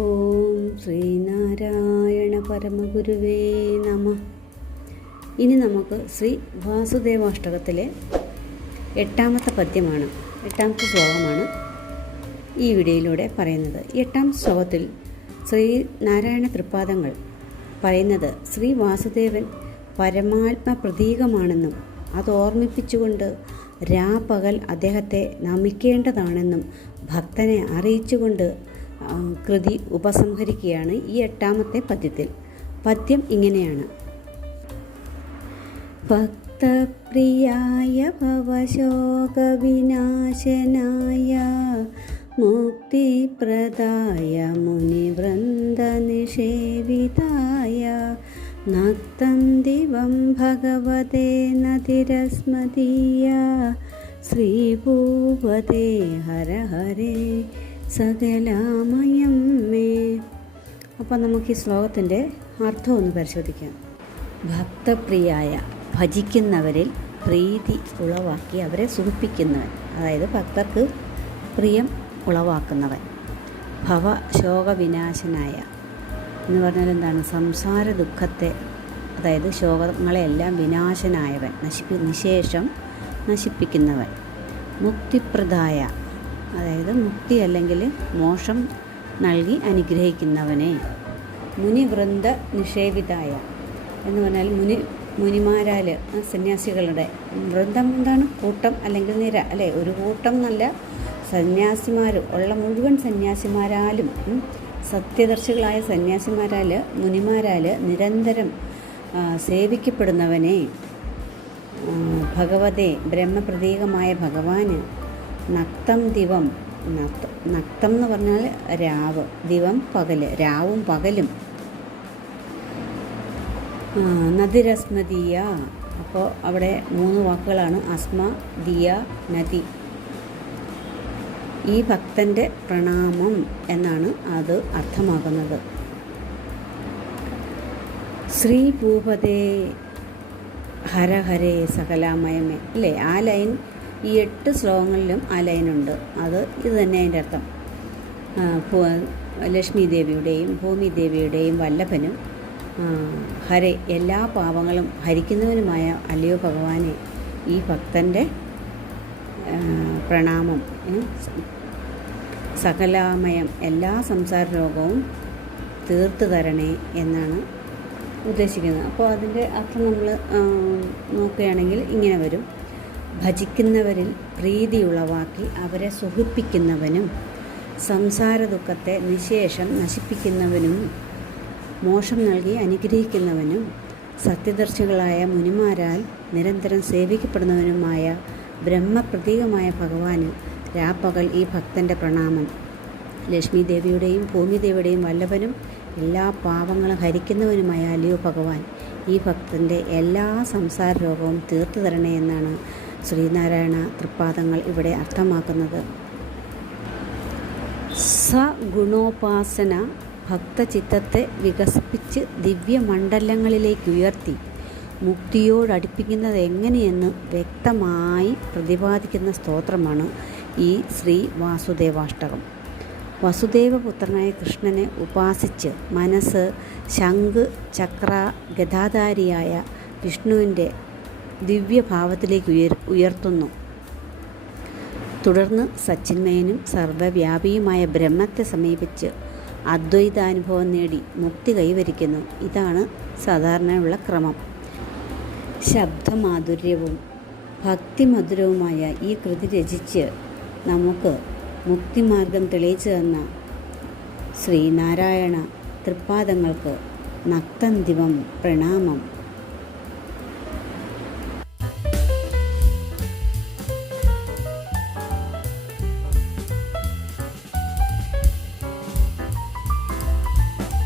ഓം ശ്രീനാരായണ പരമഗുരുവേ നമ. ഇനി നമുക്ക് ശ്രീ വാസുദേവാഷ്ടകത്തിലെ എട്ടാമത്തെ പദ്യമാണ് എട്ടാമത്തെ ശ്ലോകമാണ് ഈ വീഡിയോയിലൂടെ പറയുന്നത്. എട്ടാം ശ്ലോകത്തിൽ ശ്രീ നാരായണ തൃപ്പാദങ്ങൾ പറയുന്നത് ശ്രീ വാസുദേവൻ പരമാത്മ പ്രതീകമാണെന്നും അത് ഓർമ്മിപ്പിച്ചുകൊണ്ട് രാപകൽ അദ്ദേഹത്തെ നമിക്കേണ്ടതാണെന്നും ഭക്തനെ അറിയിച്ചുകൊണ്ട് കൃതി ഉപസംഹരിക്കുകയാണ് ഈ എട്ടാമത്തെ പദ്യത്തിൽ. പദ്യം ഇങ്ങനെയാണ്. ഭക്തപ്രിയായ ഭവശോകവിനാശനായ മുക്തിപ്രദായ മുനിവൃന്ദനിഷേവിതായ നക്തം ദിവം ഭഗവതേ നതിരസ്മതീയ ശ്രീഭൂപതേ ഹര ഹരേ സകലാമയം മേ അപ്പം നമുക്ക് ഈ ശ്ലോകത്തിന്റെ അർത്ഥം ഒന്ന് പരിശോധിക്കാം. ഭക്തപ്രിയായ ഭജിക്കുന്നവരിൽ പ്രീതി ഉളവാക്കി അവരെ സുഖിപ്പിക്കുന്നവൻ അതായത് ഭക്തർക്ക് പ്രിയം ഉളവാക്കുന്നവൻ ഭവ ശോകവിനാശനായ എന്ന് പറഞ്ഞാൽ എന്താണ്? സംസാര ദുഃഖത്തെ അതായത് ശോകങ്ങളെല്ലാം വിനാശനായവൻ നശിപ്പി നിശേഷം നശിപ്പിക്കുന്നവൻ മുക്തിപ്രദായ അതായത് മുക്തി അല്ലെങ്കിൽ മോക്ഷം നൽകി അനുഗ്രഹിക്കുന്നവനെ. മുനിവൃന്ദ നിഷേവിതായ എന്ന് പറഞ്ഞാൽ മുനി മുനിമാരാൽ സന്യാസികളുടെ വൃന്ദം എന്താണ്? കൂട്ടം അല്ലെങ്കിൽ നിര അല്ലേ? ഒരു കൂട്ടം നല്ല സന്യാസിമാർ ഉള്ള മുഴുവൻ സന്യാസിമാരാലും സത്യദർശികളായ സന്യാസിമാരാൽ മുനിമാരാൽ നിരന്തരം സേവിക്കപ്പെടുന്നവനെ. ഭഗവതേ ബ്രഹ്മപ്രതീകമായ ഭഗവാന് നക്തം ദിവം നക്തം എന്ന് പറഞ്ഞാൽ രാവ് ദിവം പകൽ രാവും പകലും. ആ, നദിരസ്മദീയ. അപ്പോൾ അവിടെ മൂന്ന് വാക്കുകളാണ്. അസ്മ ദിയ നദി. ഈ ഭക്തന്റെ പ്രണാമം എന്നാണ് അത് അർത്ഥമാകുന്നത് ശ്രീ ഭൂപതേ ഹര ഹരേ സകലാമയമേ. അല്ലേ ആ ലൈൻ ഈ എട്ട് ശ്ലോകങ്ങളിലും ആ ലൈനുണ്ട്. അത് ഇത് തന്നെ അതിന്റെ അർത്ഥം. ലക്ഷ്മി ദേവിയുടെയും ഭൂമി ദേവിയുടെയും വല്ലഭനും ഹരെ എല്ലാ പാപങ്ങളും ഹരിക്കുന്നവനുമായ അല്ലയോ ഭഗവാനെ ഈ ഭക്തന്റെ പ്രണാമം സകലാമയം എല്ലാ സംസാര രോഗവും തീർത്തു തരണേ എന്നാണ് ഉദ്ദേശിക്കുന്നത്. അപ്പോൾ അതിന്റെ അർത്ഥം നമ്മൾ നോക്കുകയാണെങ്കിൽ ഇങ്ങനെ വരും. ഭജിക്കുന്നവരിൽ പ്രീതി ഉളവാക്കി അവരെ സുഹിപ്പിക്കുന്നവനും സംസാര ദുഃഖത്തെ നിശേഷം നശിപ്പിക്കുന്നവനും മോഷം നൽകി അനുഗ്രഹിക്കുന്നവനും സത്യദർശികളായ മുനിമാരാൽ നിരന്തരം സേവിക്കപ്പെടുന്നവനുമായ ബ്രഹ്മപ്രതീകമായ ഭഗവാന് രാപ്പകൽ ഈ ഭക്തന്റെ പ്രണാമം. ലക്ഷ്മി ദേവിയുടെയും ഭൂമിദേവിയുടെയും വല്ലഭനും എല്ലാ പാവങ്ങളും ഹരിക്കുന്നവനുമായ അലിയോ ഭഗവാൻ ഈ ഭക്തന്റെ എല്ലാ സംസാര രോഗവും തീർത്തു തരണേ എന്നാണ് ശ്രീനാരായണ തൃപ്പാദങ്ങൾ ഇവിടെ അർത്ഥമാക്കുന്നത്. സഗുണോപാസന ഭക്തചിത്തത്തെ വികസിപ്പിച്ച് ദിവ്യമണ്ഡലങ്ങളിലേക്ക് ഉയർത്തി മുക്തിയോടടുപ്പിക്കുന്നത് എങ്ങനെയെന്ന് വ്യക്തമായി പ്രതിപാദിക്കുന്ന സ്തോത്രമാണ് ഈ ശ്രീ വാസുദേവാഷ്ടകം. വസുദേവപുത്രനായ കൃഷ്ണനെ ഉപാസിച്ച് മനസ്സ് ശംഖ് ചക്ര ഗതാധാരിയായ വിഷ്ണുവിന്റെ ദിവ്യഭാവത്തിലേക്ക് ഉയർ ഉയർത്തുന്നു. തുടർന്ന് സച്ചിന്മയനും സർവവ്യാപിയുമായ ബ്രഹ്മത്തെ സമീപിച്ച് അദ്വൈതാനുഭവം നേടി മുക്തി കൈവരിക്കുന്നു. ഇതാണ് സാധാരണയുള്ള ക്രമം. ശബ്ദമാധുര്യവും ഭക്തിമധുരവുമായ ഈ കൃതി രചിച്ച് നമുക്ക് മുക്തിമാർഗം തെളിയിച്ചു തന്ന ശ്രീനാരായണ തൃപ്പാദങ്ങൾക്ക് നക്തന്തിമം പ്രണാമം.